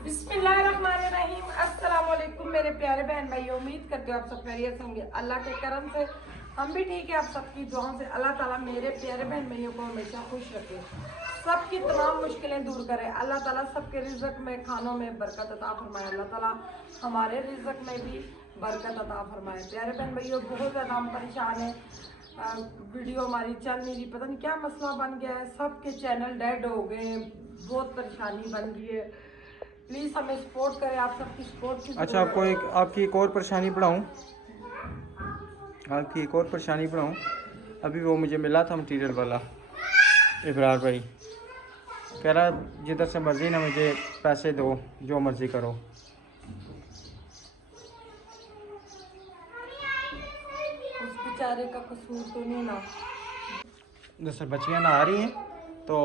बिस्मिल्लाहिर्रहमानिर्रहीम। अस्सलाम वालेकुम मेरे प्यारे बहन भाई, उम्मीद करते हो आप सब खैरियत से होंगे। अल्लाह के करम से हम भी ठीक है। आप सबकी दुआओं से अल्लाह ताला मेरे प्यारे बहन भाइयों को हमेशा खुश रखे, सबकी तमाम मुश्किलें दूर करे। अल्लाह ताला सबके रिज़्क में, खानों में बरकत अता फरमाए। अल्लाह ताला हमारे रिज़्क में भी बरकत अता फरमाए। प्यारे बहन भाइयों, बहुत ज़्यादा हम परेशान हैं। वीडियो हमारी चल नहीं रही, पता नहीं क्या मसला बन गया है। सबके चैनल डेड हो गए हैं, बहुत परेशानी बन गई है। प्लीज़ हमें सपोर्ट करें, आप सबकी सपोर्ट की। अच्छा, आपकी एक और परेशानी बढ़ाऊँ। आपकी एक और परेशानी बढ़ाऊँ। अभी वो मुझे मिला था मटीरियल वाला इब्रार भाई, कह रहा जिधर से मर्ज़ी ना मुझे पैसे दो, जो मर्ज़ी करो। उस बेचारे का कसूर तो नहीं ना। जैसे बच्चियाँ ना आ रही हैं तो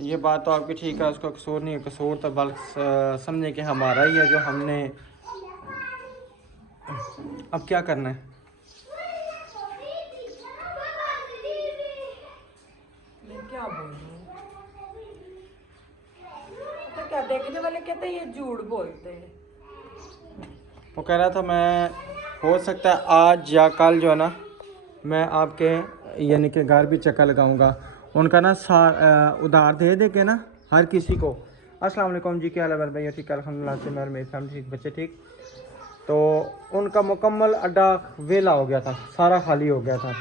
ये बात तो आपकी ठीक है, उसका कसूर नहीं है। कसूर तो बल्कि समझे कि हमारा ही है, जो हमने अब क्या करना है। मैं क्या बोलूं, तो क्या देखने वाले कहते हैं ये झूठ बोलते हैं। वो कह रहा था मैं, हो सकता है आज या कल जो है ना, मैं आपके यानी कि घर भी चक्कर लगाऊंगा। उनका ना उधार दे दे के ना हर किसी को। अस्सलाम वालेकुम जी, क्या हाल है भाई? ठीक है अल्हम्दुलिल्लाह से, मेरी फैमिली ठीक, बच्चे ठीक। तो उनका मुकम्मल अड्डा वेला हो गया था, सारा खाली हो गया था।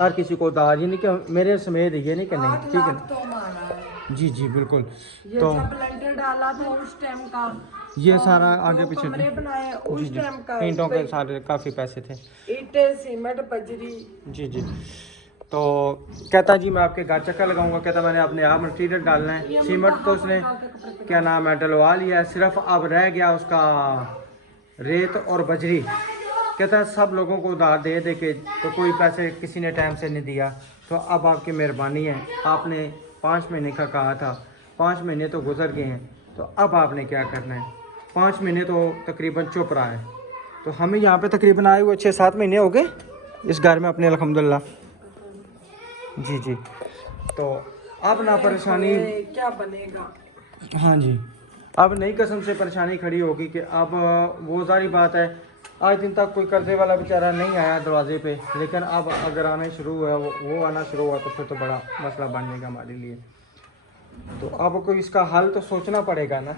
हर किसी को उधार, यानी कि मेरे समेत, ये नहीं कि नहीं, ठीक है ना? तो हमारा है जी जी बिल्कुल। ये तो जब लेंटर डाला था उस टाइम का, ये सारा आगे दो पीछे कमरे बनाए जी उस जी, टाइम का। ईंटों के सारे काफ़ी पैसे थे। ईंटें, सीमेंट, बजरी। जी जी। तो कहता जी मैं आपके घर चक्कर लगाऊंगा। कहता मैंने अपने आप मटीरियल डालना है। सीमेंट तो उसने क्या नाम है डलवा लिया है, सिर्फ अब रह गया उसका रेत और बजरी। कहता है सब लोगों को उधार दे दे के तो कोई पैसे किसी ने टाइम से नहीं दिया। तो अब आपकी मेहरबानी है, आपने 5 महीने का कहा था, 5 महीने तो गुजर गए हैं। तो अब आपने क्या करना है? 5 महीने तो तकरीबन चुप रहा है। तो हमें यहाँ पे तकरीबन आए हुए 6-7 महीने हो गए इस घर में अपने, अल्हम्दुलिल्लाह। जी जी। तो अब ना परेशानी क्या बनेगा। हाँ जी, अब नई कसम से परेशानी खड़ी होगी कि अब वो सारी बात है, आज दिन तक कोई कर्जे वाला बेचारा नहीं आया दरवाजे पे, लेकिन अब अगर आना शुरू हुआ, वो आना शुरू हुआ तो फिर तो बड़ा मसला बन जाएगा हमारे लिए। तो अब कोई इसका हल तो सोचना पड़ेगा ना।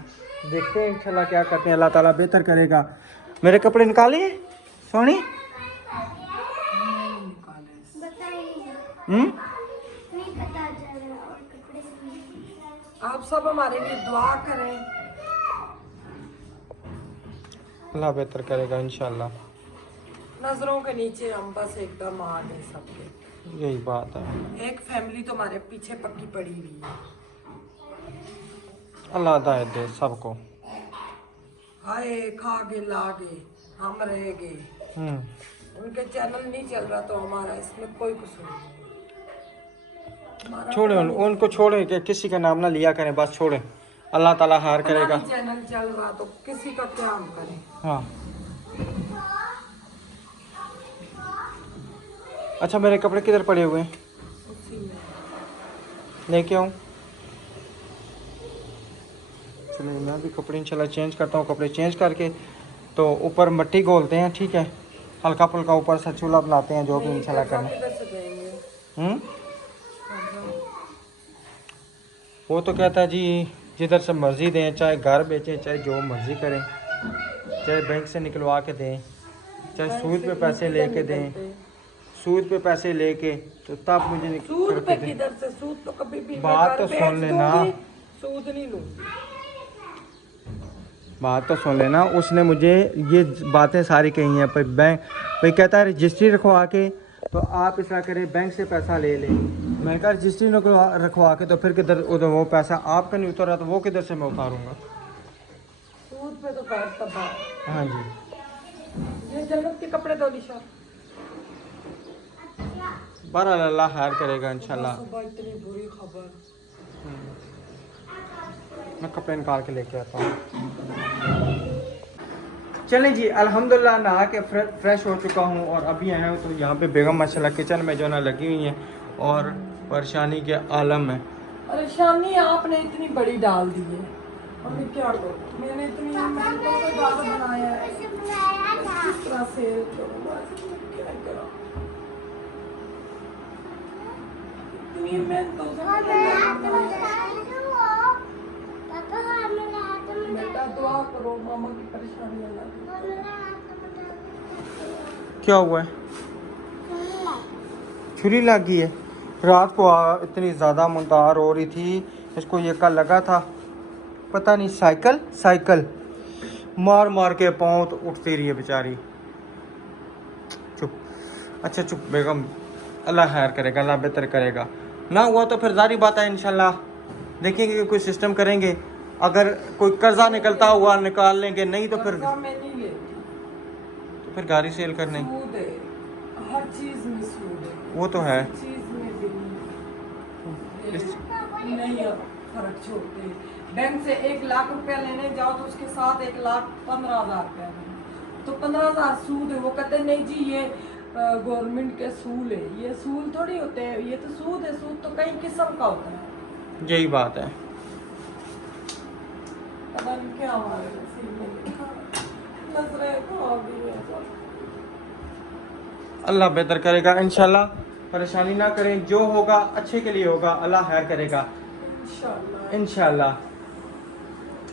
देखते हैं इंशाल्लाह क्या करते हैं, अल्लाह ताला बेहतर करेगा। मेरे कपड़े निकालिए सोनी। हम्म, आप सब हमारे लिए दुआ करें। अल्लाह बेहतर करेगा इंशाल्लाह। नजरों के नीचे हम बस एकदम आ गए सबके। यही बात है। एक फैमिली तो हमारे पीछे पक्की पड़ी हुई है। अल्लाह हिदायत दे सबको। हाय खा गए ला गए, हम रह गए। उनके चैनल नहीं चल रहा तो हमारा इसमें कोई कसूर नहीं। छोड़े उनको छोड़े, कि किसी का नाम ना लिया करें, बस छोड़े। अल्लाह ताला हार करेगा। चैनल चल रहा तो किसी का क्या हम करें। हाँ। अच्छा, मेरे कपड़े किधर पड़े हुए हैं? उसी में लेके आऊँ? चलिए मैं भी कपड़े इंशाल्लाह चेंज करता हूँ। कपड़े चेंज करके तो ऊपर मिट्टी घोलते हैं, ठीक है, हल्का फुल्का ऊपर से चूल्हा बनाते हैं, जो भी इंशाल्लाह करना। वो तो कहता है जी जिधर से मर्ज़ी दें, चाहे घर बेचें, चाहे जो मर्ज़ी करें, चाहे बैंक से निकलवा के दें, चाहे सूद पे पैसे लेके दें, सूद पे पैसे लेके, तो तब मुझे सूद पे किधर से, सूद तो कभी भी बात तो सुन लेना, सूद नहीं लूंगी। बात तो सुन लेना। उसने मुझे ये बातें सारी कही हैं। भाई कहता है रजिस्ट्री रखवा के तो आप ऐसा करें, बैंक से पैसा ले लें। मैं कहा रजिस्ट्री रखवा के तो फिर किधर उधर वो पैसा आपका नहीं उतर रहा, तो वो किधर से मैं उतारूँगा? सूद पे तो पैसा तबाह। हाँ जी। ये जन्नत के कपड़े दो निशा। बहरहाल अल्लाह खैर करेगा इंशाल्लाह। इतनी बुरी खबर। मैं कपड़े निकाल के लेके आता हूँ। चलें जी, अल्हम्दुलिल्लाह नहा के फ्रेश हो चुका हूँ और अभी आया हूँ तो यहाँ पे बेगम माशाल्लाह किचन में जो ना लगी हुई हैं और परेशानी के आलम में। परेशानी आपने इतनी बड़ी डाल दी है। अभी क्या करूं, मैंने इतनी मेहनतों से ज़्यादा बनाया है, किस तरह से करूं, क्या करूं, इतनी मेहनतों से मैंने बनाया है। बेटा दुआ करो मामा की परेशानी अल्लाह क्या हुआ है? छुरी लग गई है। रात को इतनी ज़्यादा मुंतार हो रही थी, इसको ये कल लगा था, पता नहीं साइकिल मार मार के पाँव तो उठती रही है बेचारी। चुप, अच्छा चुप बेगम, अल्लाह खैर करेगा, अल्लाह बेहतर करेगा। ना हुआ तो फिर जारी बात है, इंशाल्लाह देखेंगे कि कोई सिस्टम करेंगे। अगर कोई कर्जा निकलता हुआ निकाल लेंगे, नहीं तो फिर गाड़ी सेल करने। सूद है, हर चीज में सूद है, वो तो है। चीज में भी नहीं अब फर्क छोड़ते। बैंक से 1 लाख रुपया लेने जाओ तो उसके साथ 1,15,000 रुपया देना, तो 15,000 सूद है। वो कहते नहीं जी ये गवर्नमेंट के सूल है, ये सूल थोड़ी होते हैं, ये तो सूद है। सूद तो कई किस्म का होता है। यही बात है। पता नहीं क्या हमारे नसीब में लिखा है, नजरें खा दी है सब। अल्लाह बेहतर करेगा इंशाल्लाह, परेशानी ना करें, जो होगा अच्छे के लिए होगा, अल्लाह खैर करेगा इंशाल्लाह।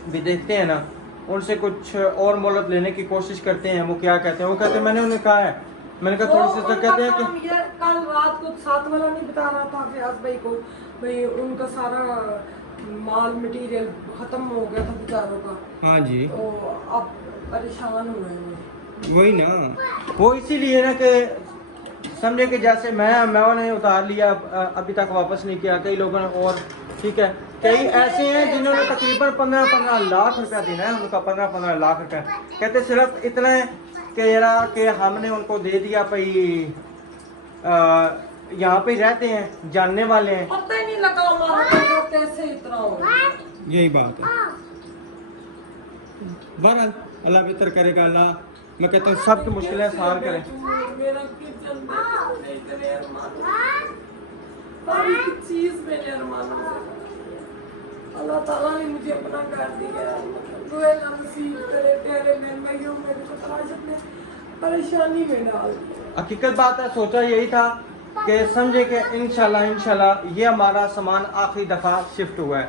भी देखते हैं ना, उनसे कुछ और मोहलत लेने की कोशिश करते हैं। वो क्या कहते हैं? वो कहते हैं, मैंने उन्हें कहा है, मैंने कहा थोड़ी सी तो कहते हैं कि ये कल रात को साथ वाला नहीं बता रहा था फयाज भाई को, भाई उनका सारा माल मटेरियल खत्म हो गया था बेचारों का। हाँ जी, तो अब परेशान हुए हैं। वही ना, वो इसीलिए ना कि समझे कि जैसे मैंने उतार लिया, अभी तक वापस नहीं किया, कई लोगों ने, और ठीक है कई ऐसे हैं जिन्होंने तकरीबन 15-15 लाख रुपया देना है उनका, 15-15 लाख रुपया। कहते सिर्फ इतना है कि हमने उनको दे दिया भाई, यहाँ पे रहते हैं, जानने वाले हैं। पता ही नहीं लगा हमारा पैसा कैसे इतना हो गया। यही बात है। बहरहाल अल्लाह बेहतर करेगा। अल्लाह, मैं कहता हूँ सबकी मुश्किलें आसान करें। मेरा किचन में इतने अरमान, सारी चीज मेरे अरमानों से अल्लाह ताला ने मुझे अपना कर दिया। दुआ नसीब करे प्यारे बहन भाइयों, मेरे को तलाश अपने परेशानी में डाल दिया। हकीकत बात है, सोचा यही था कि समझे कि इंशाल्लाह ये हमारा सामान आखिरी दफ़ा शिफ्ट हुआ है।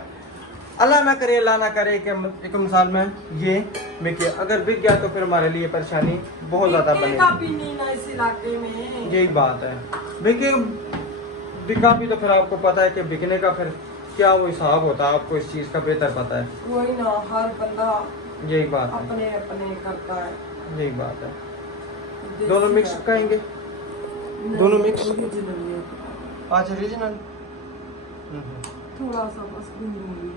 अल्लाह ना करे, अल्लाह ना करे कि एक मिसाल में ये बिके, अगर बिक गया तो फिर हमारे लिए परेशानी बहुत ज़्यादा बनेगी। इस इलाके में यही बात है, बिका भी तो फिर आपको पता है कि बिकने का फिर क्या वो हिसाब होता है, आपको इस चीज़ का बेहतर पता है। वही ना, हर बंदा यही बात है, अपने अपने करता है। यही बात है। दोनों मिक्स खाएंगे, दोनों मिक्स। अच्छा रीजनल, थोड़ा सा बस दूंगी,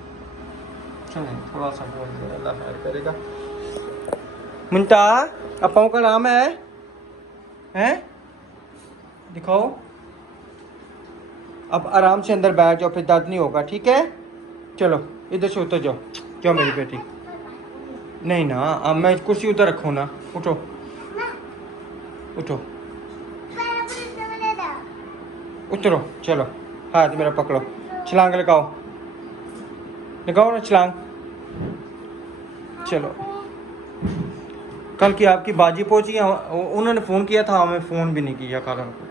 चलें थोड़ा सा बोल दे, अल्लाह खैर करेगा। मुंता अपाओं का नाम है दिखाओ। अब आराम से अंदर बैठ जाओ, फिर दर्द नहीं होगा, ठीक है? चलो इधर से उतर जाओ, जाओ मेरी बेटी। नहीं ना, अब मैं कुर्सी उधर रखूँ ना, उठो उठो उतरो, चलो हाथ मेरा पकड़ो, छलांग लगाओ ना छलांग। चलो, कल की आपकी बाजी पहुंची है, उन्होंने फ़ोन किया था, हमें फ़ोन भी नहीं किया कल उनको।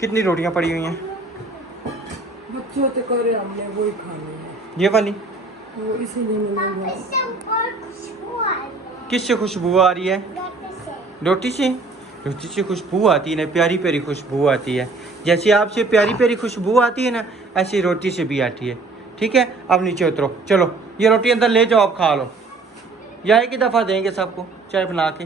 कितनी रोटियां पड़ी हुई हैं? बच्चों तो करे हमने वही खाने हैं, ये वाली, वो इसीलिए मैंने किससे खुशबू आ रही है? रोटी से खुशबू आती है ना, प्यारी प्यारी खुशबू आती है। जैसे आपसे प्यारी प्यारी खुशबू आती है ना, ऐसी रोटी से भी आती है। ठीक है, अब नीचे उतरो, चलो ये रोटी अंदर ले जाओ, आप खा लो, या एक ही दफ़ा देंगे सबको चाय बना के।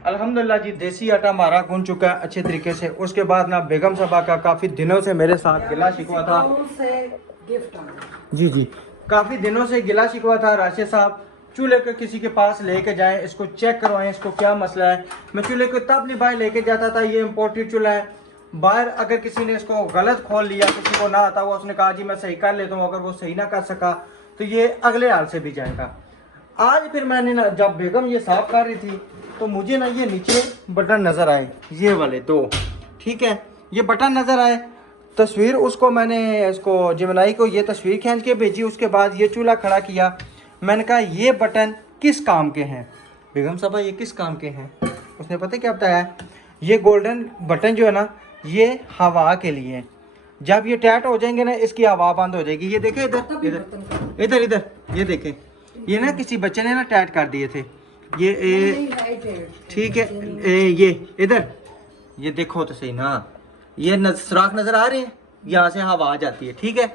अल्हम्दुलिल्लाह जी, देसी आटा हमारा गूंज चुका है अच्छे तरीके से। उसके बाद ना बेगम साहबा का काफ़ी दिनों से मेरे साथ गिला शिकवा था। जी, काफ़ी दिनों से गिला शिकवा था। राशिद साहब चूल्हे को किसी के पास लेके जाएं, इसको चेक करवाएं, इसको क्या मसला है। मैं चूल्हे को तब नहीं बाहर लेके जाता था, ये इम्पोर्टेड चूल्हा है। बाहर अगर किसी ने इसको गलत खोल लिया, किसी को ना आता हुआ, उसने कहा जी मैं सही कर लेता हूँ, अगर वो सही ना कर सका तो ये अगले हाल से भी जाएगा। आज फिर मैंने ना जब बेगम ये साफ कर रही थी तो मुझे ना ये नीचे बटन नज़र आए, ये वाले दो, ठीक है, ये बटन नज़र आए। तस्वीर उसको मैंने इसको जिमनाई को ये तस्वीर खींच के भेजी। उसके बाद ये चूल्हा खड़ा किया। मैंने कहा ये बटन किस काम के हैं बेगम साहबा, ये किस काम के हैं? उसने पता क्या बताया, ये गोल्डन बटन जो है ना ये हवा के लिए है। जब ये टाइट हो जाएंगे ना इसकी हवा बंद हो जाएगी। ये देखे इधर इधर इधर इधर, ये देखे, ये ना किसी बच्चे ने ना टाइट कर दिए थे ये, ठीक है, ये इधर, ये देखो तो सही ना, ये सुराख नजर आ रहे हैं, यहाँ से हवा आ जाती है, ठीक है।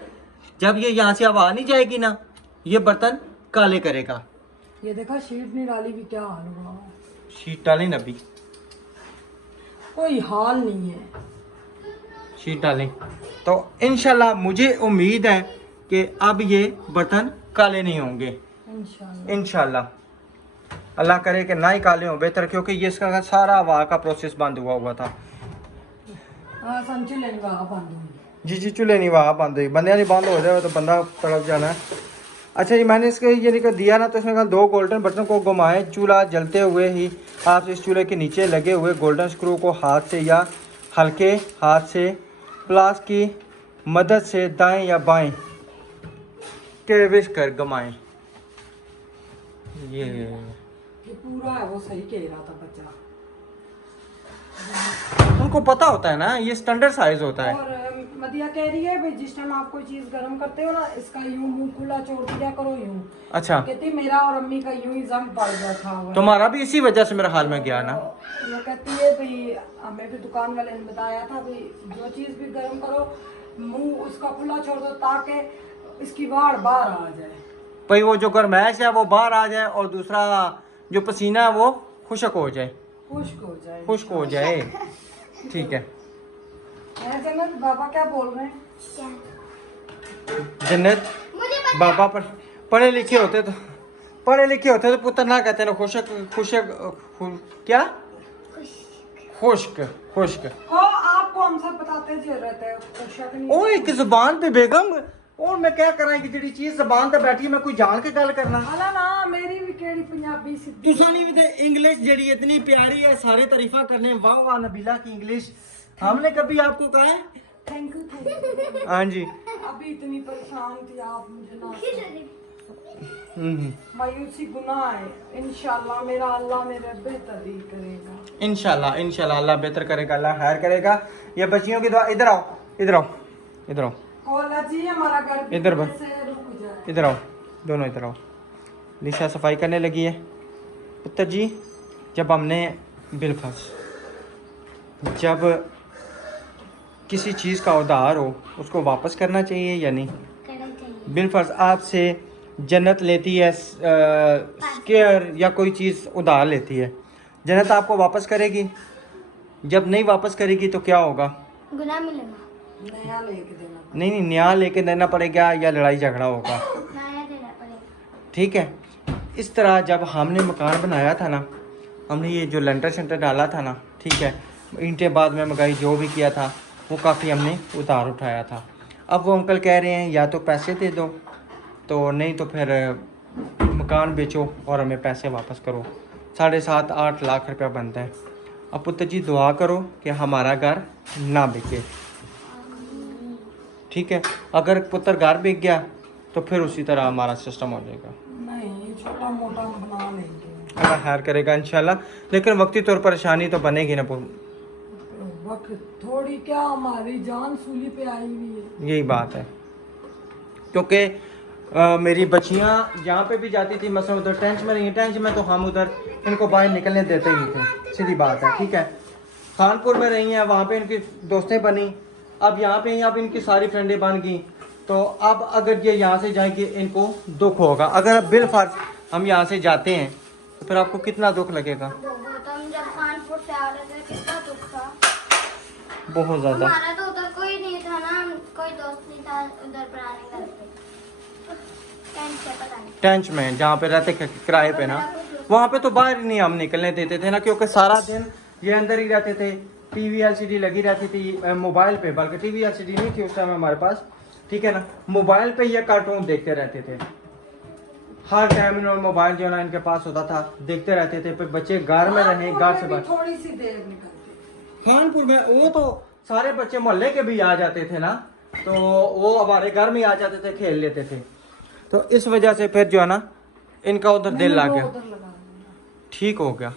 जब ये यहाँ से हवा नहीं जाएगी ना ये बर्तन काले करेगा। ये देखा शीट नहीं डाली भी क्या हाल हुआ। शीट डालें ना, अभी कोई हाल नहीं है, शीट डालें तो इंशाल्लाह मुझे उम्मीद है कि अब ये बर्तन काले नहीं होंगे इंशाल्लाह। अल्लाह करे कि ना ही काले हों बेहतर, क्योंकि ये इसका सारा हवा का प्रोसेस बंद हुआ था। जी जी, चूल्हे नहीं वहाँ बंद हुई, बंदे नहीं बंद हो जाए तो बंदा तड़प जाना है। अच्छा जी, मैंने इसके ये निकल दिया ना तो इसमें कहा 2 गोल्डन बटन को घुमाएं। चूल्हा जलते हुए ही आप इस चूल्हे के नीचे लगे हुए गोल्डन स्क्रू को हाथ से या हल्के हाथ से प्लास की मदद से दाएं या बाएं के विश कर घुमाएं। ये पूरा है, वो सही कह रहा था बच्चा। उनको पता होता है ना, ये स्टैंडर्ड साइज होता है। और मदिया कह रही है भाई जिस टाइम आप कोई चीज गर्म करते हो ना इसका यूं मुंह खुला छोड़ दिया करो यूं। अच्छा, कहती मेरा और अम्मी का यूं ही जम पड़ गया था। तुम्हारा भी इसी वजह से मेरा हाल में गया ना। ये कहती है भाई हमें भी दुकान वाले ने बताया था भाई जो चीज भी गर्म करो मुंह उसका खुला छोड़ दो ताकि इसकी वाड़ बाहर आ जाए। भाई वो जो गर्मैश है वो बाहर आ जाए और दूसरा जो पसीना है वो खुश्क हो जाए, खुश्क हो जाए, ठीक है। जन्नत बाबा क्या बोल रहे हैं? जन्नत बाबा पर पढ़े लिखे होते तो पुत्र ना कहते ना खुशक खुशक क्या खुश्क खुश्क। आपको हम सब बताते रहते हैं ओ एक जुबान पे बेगम, और मैं क्या करा कि जेडी चीज जुबान ते बैठी मैं कोई जान के गल करना। हाला ना मेरी भी केड़ी पंजाबी सीधी तुसानी भी इंग्लिश जेडी इतनी प्यारी है, सारे तारीफा करने, वाह वाह नबीला की इंग्लिश। हमने कभी आपको कहा है थैंक यू? हाँ जी, अभी इतनी परेशान थी आप मुझे ना मायूसी गुनाह है। इंशाल्लाह मेरा अल्लाह मेरे बेहतर ही करेगा। इंशाल्लाह इंशाल्लाह अल्लाह बेहतर करेगा, अल्लाह खैर करेगा। ये बच्चियों की दुआ। इधर आओ इधर आओ इधर आओ, जी हमारा घर इधर इधर आओ, दोनों इधर आओ। निशा सफाई करने लगी है। पुत्र जी, जब हमने बिलफर्ज जब किसी चीज़ का उधार हो उसको वापस करना चाहिए या नहीं? बिलफर्ज आपसे जन्नत लेती है स्केयर या कोई चीज़ उधार लेती है, जन्नत आपको वापस करेगी? जब नहीं वापस करेगी तो क्या होगा? गुनाह मिलेगा। नया लेके देना। नहीं, नया लेके देना पड़ेगा या लड़ाई झगड़ा होगा? नया देना पड़ेगा। ठीक है। इस तरह जब हमने मकान बनाया था ना, हमने ये जो लेंटर शेंटर डाला था ना, ठीक है, ईंटें बाद में मंगाई, जो भी किया था वो काफ़ी हमने उधार उठाया था। अब वो अंकल कह रहे हैं या तो पैसे दे दो, तो नहीं तो फिर मकान बेचो और हमें पैसे वापस करो। 7.5-8 लाख रुपया बनता है। अब पुत्र जी दुआ करो कि हमारा घर ना बिके, ठीक है। अगर पुत्र घर बिक गया तो फिर उसी तरह हमारा सिस्टम हो जाएगा। नहीं, छोटा मोटा बना लेंगे, अल्लाह खैर करेगा इंशाल्लाह। लेकिन वक्ती तौर पर परेशानी तो बनेगी ना। वक्त थोड़ी क्या, हमारी जान सूली पे आई हुई है। यही बात है, क्योंकि मेरी बच्चियाँ जहाँ पे भी जाती थी, मसलन उधर टेंच में रही, टेंच में तो हम उधर इनको बाहर निकलने देते ही थे, सीधी बात है, ठीक है। खानपुर में रही हैं, वहाँ पे इनकी दोस्तें बनी, अब यहाँ पे अब इनकी सारी फ्रेंडें बन गई, तो अब अगर ये यहाँ से जाएंगे इनको दुख होगा। अगर बिलफर्ज हम यहाँ से जाते हैं तो फिर आपको कितना दुख लगेगा? हम जब कानपुर से आ रहे थे कितना दुख था, बहुत ज़्यादा। हमारा तो उधर कोई नहीं था ना, कोई दोस्त नहीं था उधर पुराने घर पे, टेंच में जहाँ पे रहते किराए पे ना, वहाँ पे तो बाहर ही नहीं हम निकलने देते थे ना, क्योंकि सारा दिन ये अंदर ही रहते थे। टीवी एलसीडी लगी रहती थी मोबाइल पे, बल्कि टीवी एलसीडी नहीं थी उस टाइम हमारे पास, ठीक है ना, मोबाइल पे ये कार्टून देखते रहते थे। हर टाइम इन्होंने मोबाइल जो है ना इनके पास होता था, देखते रहते थे। फिर बच्चे घर में रहे, घर से बाहर। थोड़ी सी देर निकलते। खानपुर में वो तो सारे बच्चे मोहल्ले के भी आ जाते थे ना, तो वो हमारे घर में आ जाते थे, खेल लेते थे। तो इस वजह से फिर जो है ना इनका उधर दिल लग गया, ठीक हो गया,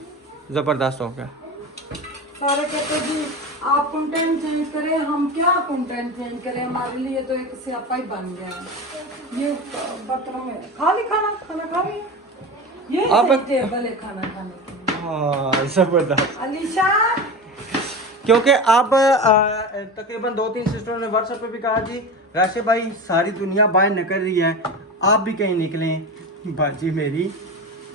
जबरदस्त हो गया। सारे कहते जी आप कंटेंट चेंज करें, हम क्या कंटेंट चेंज करें, हमारे लिए तो एक स्यापा ही बन गया है। ये बर्तनों में खा ली, खाना खा ली, ये आप टेबल है खाना खाने के लिए। हाँ जबरदस्त। अलीशा क्योंकि अब तकरीबन 2-3 सिस्टरों ने व्हाट्सएप पे भी कहा जी राशिद भाई सारी दुनिया बाहर निकल रही है, आप भी कहीं निकलें। बाजी मेरी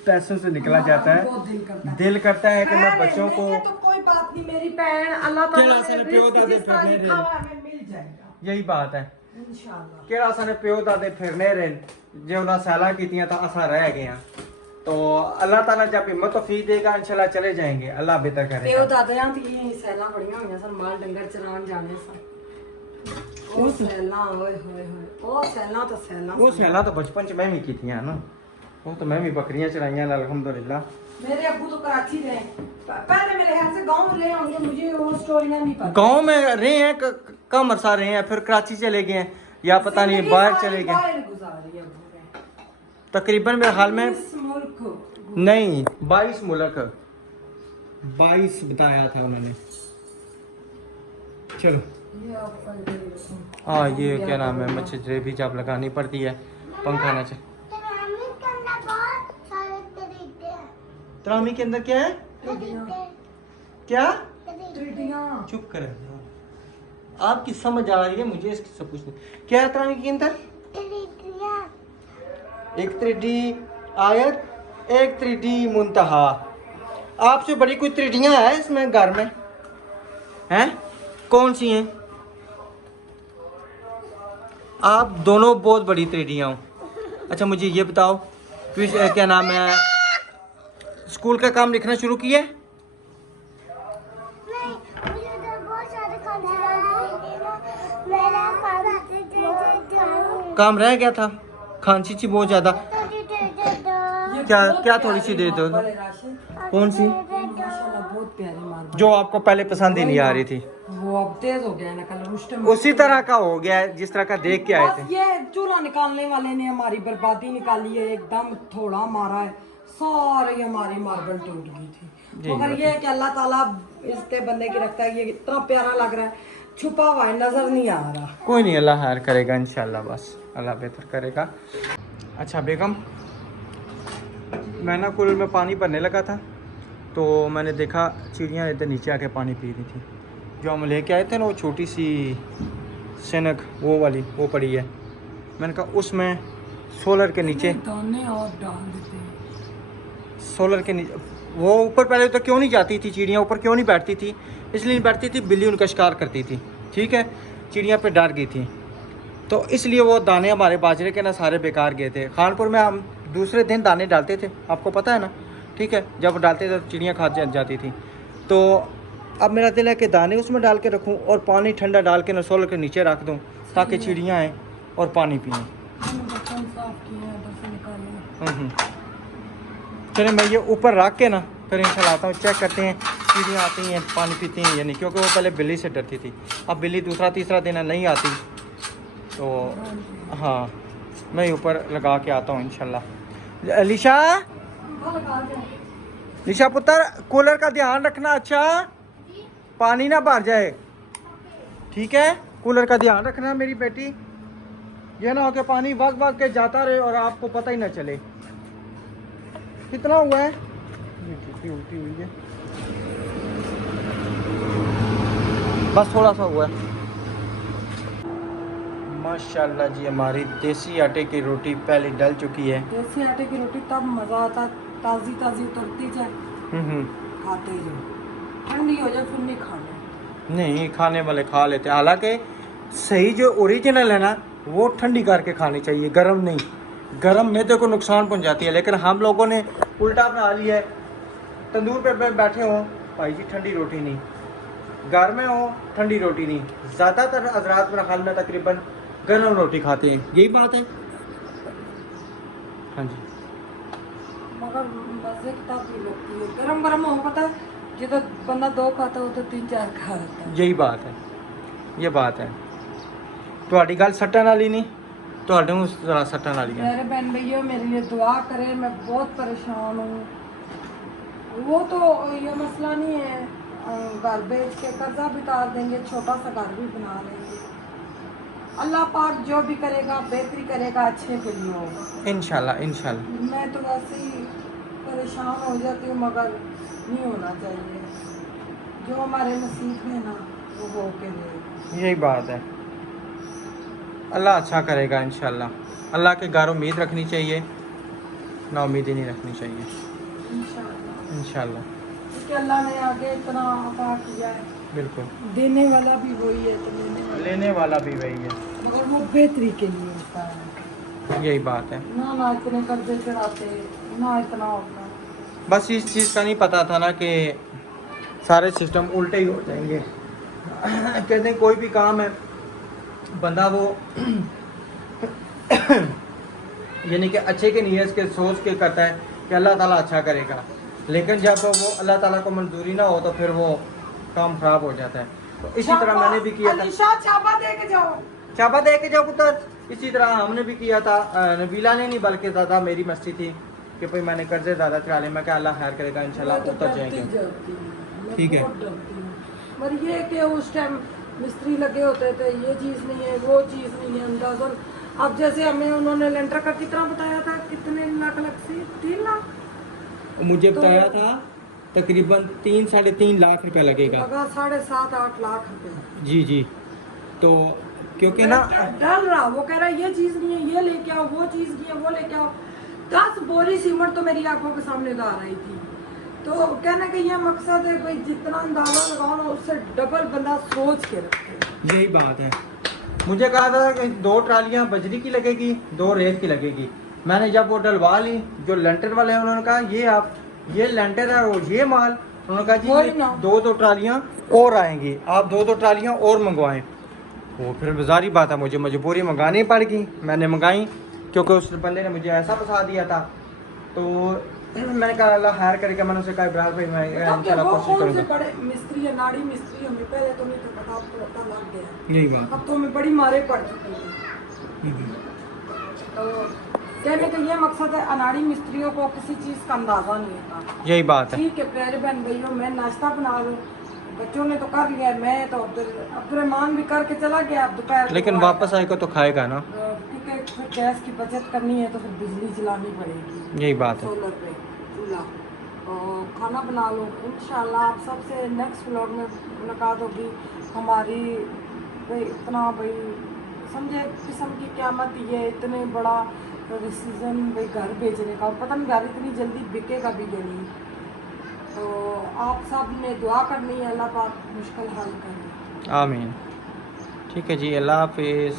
पैसों से निकला जाता है, बहुत दिल करता है कि मैं बच्चों को तो कोई बात नहीं, मेरी बहन अल्लाह ताला केड़ा ने प्यो दादे फिरने लिखा हुआ है मिल जाएगा यही बात है। इंशाल्लाह। केड़ा साने प्यो दादे फिरने रहे जो ना सैला कीतियां तो असा रह गए हैं। तो अल्लाह ताला जब हिम्मत तौफीक देगा इंशाल्लाह चले जाएंगे, अल्लाह बेहतर ਪਿਓ करेगा। ਦਾਦਿਆਂ ਦੀਆਂ ਹੀ ਸੈਲਾਂ ਬੜੀਆਂ ਹੋਈਆਂ ਸਨ, ਮਾਲ ਡੰਗਰ ਚਰਾਉਣ ਜਾਣੇ ਸਨ। ਉਹ ਸੈਲਾਂ ਓਏ ਹੋਏ ਹੋਏ, ਉਹ ਸੈਲਾਂ ਤਾਂ ਸੈਲਾਂ वो सैला तो बचपन च मैं भी की थी ना, वो तो मैं भी बकरियां चराइयां अल्हम्दुलिल्लाह। मेरे अब्बू तो कराची रहे, पहले मेरे ख्याल से गांव रहे होंगे, मुझे वो स्टोरियां नहीं पता। गांव में रहे हैं, कम अरसा रहे हैं, फिर कराची चले गए हैं या पता नहीं बाहर चले गए। बाहर गुजारी है अब्बू तकरीबन मेरे हाल में ने। इस मुल्क नहीं 22 मुल्क 22 बताया था उन्होंने। चलो ये आपका हाँ ये क्या नाम है, मच्छर भी जब लगानी पड़ती है, पंखा ना चल। तरामी के अंदर क्या है, क्या टिड्डियां। चुप कर, आपकी समझ आ रही है मुझे इसकी सब कुछ नहीं। क्या है तरामी के अंदर, एक 3D आयत, एक 3D मुंतहा। आपसे बड़ी कोई त्रिडियां है इसमें घर में हैं, कौन सी हैं? आप दोनों बहुत बड़ी त्रिडियां हो। अच्छा मुझे ये बताओ क्या नाम है, स्कूल का काम लिखना शुरू किया है? काम रह गया था, खांसी थी बहुत ज्यादा। क्या थोड़ी सी दे दो, कौन सी माशाल्लाह बहुत प्यारे मार्बल, जो आपको पहले पसंद ही नहीं आ रही थी? वो अब तेज हो गया है ना, कल उस टाइम उसी तरह का हो गया है जिस तरह का देख के आए बस थे। ये चूल्हा निकालने वाले ने हमारी बर्बादी निकाली है, एकदम थोड़ा मारा है, सारी हमारी मार्बल टूट गई थी। मगर ये है कि अल्लाह ताला इसके बंदे की रखता है, ये इतना प्यारा लग रहा है, छुपा हुआ है, नजर नहीं आ रहा। कोई नहीं, अल्लाह खैर करेगा इंशाल्लाह, बस अल्लाह बेहतर करेगा। अच्छा बेगम, मैं ना कुल में पानी भरने लगा था तो मैंने देखा चिड़ियाँ इधर नीचे आके पानी पी रही थी। जो हम लेके आए थे ना वो छोटी सी सनक वो वाली वो पड़ी है, मैंने कहा उसमें सोलर के नीचे दाने और डाल देते हैं। सोलर के नीचे वो ऊपर पहले तो क्यों नहीं जाती थी चिड़ियाँ, ऊपर क्यों नहीं बैठती थी? इसलिए नहीं बैठती थी, बिल्ली उनका शिकार करती थी, ठीक है, चिड़ियाँ पे डर गई थी, तो इसलिए वो दाने हमारे बाजरे के ना सारे बेकार गए थे। खानपुर में हम दूसरे दिन दाने डालते थे, आपको पता है ना, ठीक है, जब डालते थे तो चिड़ियाँ खा जाती थी। तो अब मेरा दिल है कि दाने उसमें डाल के रखूँ और पानी ठंडा डाल के ना सोलर के नीचे रख दूँ ताकि चिड़ियाँ आएँ और पानी पिएँ। बर्तन साफ किए, उधर से निकाले। चले मैं ये ऊपर रख के ना फिर इंशाल्लाह आता हूँ, चेक करते हैं चिड़ियाँ आती हैं पानी पीती हैं या नहीं, क्योंकि वो पहले बिल्ली से डरती थी, अब बिल्ली दूसरा तीसरा दिन नहीं आती। तो हाँ मैं ऊपर लगा के आता हूँ इंशाल्लाह। लिशा, लिशा पुत्र कूलर का ध्यान रखना, अच्छा पानी ना भर जाए, ठीक है, कूलर का ध्यान रखना मेरी बेटी, ये ना हो कि पानी वग वग के जाता रहे और आपको पता ही ना चले। कितना हुआ है, उल्टी हुई है, बस थोड़ा सा हुआ है। माशाल्लाह जी हमारी देसी आटे की रोटी पहले डल चुकी है। देसी आटे की रोटी तब मजा आता, ताजी ताजी उतरती जाए, खाते जाओ, ठंडी हो जाए फिर नहीं खाने। नहीं खाने वाले खा लेते, हालांकि सही जो ओरिजिनल है ना वो ठंडी करके खानी चाहिए, गर्म नहीं, गर्म मैदे को नुकसान पहुंचाती है। लेकिन हम लोगों ने उल्टा बना लिया है, तंदूर पे बैठे हो भाई जी ठंडी रोटी नहीं, घर में हो ठंडी रोटी नहीं, ज़्यादातर हजरात मेरे ख्याल में तकरीबन गर्म रोटी खाते हैं, यही बात है। हाँ जी मगर मजे की ताकि लगती है गरम गरम हो पता है जो बंदा दो खाता हो तो 3-4 खा लेता है। यही बात है, ये बात है। ਤੁਹਾਡੀ ਗੱਲ ਸੱਟਣ ਵਾਲੀ ਨਹੀਂ, ਤੁਹਾਡੇ ਨੂੰ ਜ਼ਰਾ ਸੱਟਣ ਵਾਲੀ है। मेरे बहन भैया मेरे लिए दुआ करें, मैं बहुत परेशान हूँ। वो तो ये मसला नहीं है, घर बेच के कर्जा भी उतार देंगे, छोटा सा घर भी बना लेंगे। अल्लाह पाक जो भी करेगा बेहतरी करेगा, अच्छे के लिए होगा इंशाल्लाह इंशाल्लाह। मैं तो वैसे ही परेशान हो जाती हूँ, मगर नहीं होना चाहिए। जो हमारे नसीब में ना वो हो के दे। यही बात है, अल्लाह अच्छा करेगा इंशाल्लाह। अल्लाह के घर उम्मीद रखनी चाहिए, ना उम्मीदी नहीं रखनी चाहिए इंशाअल्लाह इंशाल्लाह। क्योंकि अल्लाह ने आगे इतना अता किया है, बिल्कुल, देने वाला भी वही है तो लेने वाला भी वही है, मगर वो बेहतरी के लिए होता है। यही बात है। ना इतने कर्जे चढ़ाते, ना इतना होता। बस इस चीज़ का नहीं पता था ना कि सारे सिस्टम उल्टे ही हो जाएंगे। कहते हैं कोई भी काम है बंदा वो यानी कि अच्छे के नीयत के सोच के करता है कि अल्लाह ताला अच्छा करेगा, लेकिन जब वो अल्लाह ताला को मंजूरी ना हो तो फिर वो काम खराब हो जाता है। तो इसी तरह मैंने भी किया था। अलीशा चाबा दे के जाओ, चाबा दे के जाओ पुत्र। इसी तरह हमने भी किया था, नबीला ने नहीं बल्कि ज़्यादा मेरी मस्ती थी कि भाई मैंने कर्जे ज़्यादा चढ़ा लिए। मैं क्या अल्लाह खैर करेगा इंशाल्लाह उतर जाएंगे। ठीक है। पर ये कि उस टाइम मिस्त्री लगे होते थे, ये चीज़ नहीं है वो चीज़ नहीं है अंदाजन। अब जैसे हमें उन्होंने लेंटर का कितना बताया था, कितने लाख लग से 3 लाख मुझे बताया था तकरीबन 3-3.5 लाख रुपए लगेगा। लगा 7.5-8 लाख रुपए। जी जी। तो क्योंकि ना डल रहा, वो कह रहा है ये चीज़ नहीं है, ये लेके आओ, वो चीज़ नहीं है, वो लेके आओ। 10 बोरी सीमेंट तो मेरी आंखों के सामने आ रही थी। तो कहने का ये मकसद है भाई जितना अंदाजा लगाओ ना उससे डबल बंदा सोच के रखे। यही बात है। मुझे कहा था कि 2 ट्रालियां बजरी की लगेगी, 2 रेत की लगेगी। मैंने जब वो डलवा ली, जो लेंटर वाले हैं उन्होंने कहा ये आप ये लेंटर है और ये माल, उन्होंने कहा वही जी ना। 2 ट्रालियां और आएंगी, आप 2 ट्रालियां और मंगवाएं। वो फिर बाजारी बात है, मुझे मजबूरी मंगानी पड़ गई। मैंने मंगाई क्योंकि उस बंदे ने मुझे ऐसा फंसा दिया था। तो मैंने कहा अल्लाह खैर करेगा। मैंने उसे कहा इब्राहिम भाई मैं इंशाल्लाह वो कोशिश कौन से करूंगा। बड़े मिस्त्री है, नाड़ी मिस्त्री हमें पहले तो नहीं तो पता, अब तो पता लग गया। यही बात। अब तो हमें बड़ी मारे पड़ चुकी है। तो कहने का ये मकसद है, अनाड़ी मिस्त्रियों को किसी चीज़ का अंदाजा नहीं होता। यही बात है। ठीक है प्यारे बहन भैया, मैं नाश्ता बना लूँ, बच्चों ने तो कर लिया, मैं तो अब्दुलरहमान भी करके चला गया। अब दोपहर को लेकिन आएगा। वापस आएगा तो खाएगा ना। ठीक है, फिर गैस की बचत करनी है तो फिर बिजली चलानी पड़ेगी। यही बात है। सोलर पे चूल्हा और खाना बना लो। इंशाल्लाह आप सबसे नेक्स्ट व्लॉग में मुलाकात होगी हमारी। भाई इतना भाई समझे किस्म की क़यामत ये इतने बड़ा डिसीजन भाई घर बेचने का, पता नहीं घर इतनी जल्दी बिकेगा भी कि नहीं। तो आप सब ने दुआ करनी है, अल्लाह पाक मुश्किल हल करे। आमीन। ठीक है जी, अल्लाह हाफिज़।